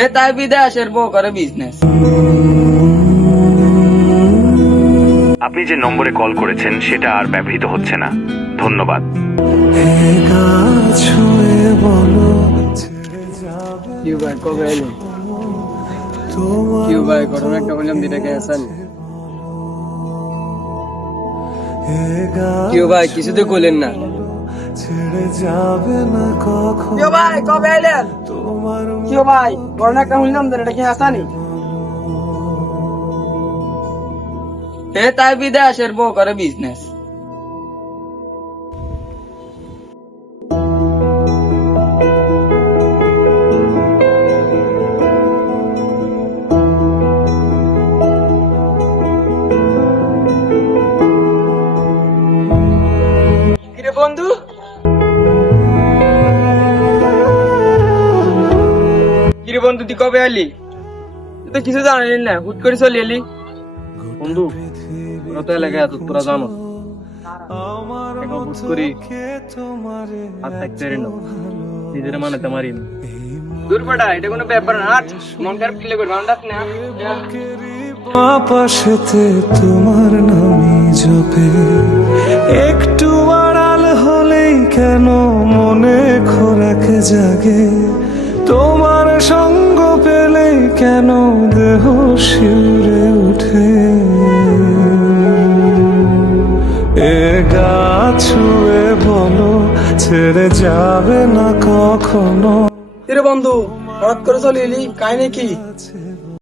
এ তাই বিদেশের বউ করে বিজনেস। আপনি যে নম্বরে কল করেছেন সেটা আর ব্যবহৃত হচ্ছে না। ধন্যবাদ। কবে এলেন? কিউ ভাই ঘটনা একটা বললাম দিতে গেছেন। কিউ ভাই কিছুতে কইলেন না। কিউ ভাই কবে এলেন? কিউ ভাই ঘটনা একটা বললাম এটা কি হাসানি? এ তাই বিদেশের বউ করে বিজনেস। কিরে বন্ধু, কিরে বন্ধু তুই কবে এলি? তুই তো কিছু জানিস না, হুট করে চলে এলি। বন্ধু ওরা তো এলাকায় এত তোরা জানো, এখন হুট করি আর থাকতে পারি না, নিজের মানাতে মারি না। দূর বেটা, এটা কোনো ব্যাপার না। মন খারাপ ফিলে করবো না। পাশেতে তোমার নামই জপে, একটু আড়াল হলেই কেন মনে খোরাক জাগে, তোমার সঙ্গ পেলেই কেন দেহ শিউরে উঠে, এ গাছ ছুঁয়ে বলো ছেড়ে যাবে না কখনো। কিরে বন্ধু হঠাৎ করে চলে এলি, কাহিনী কি?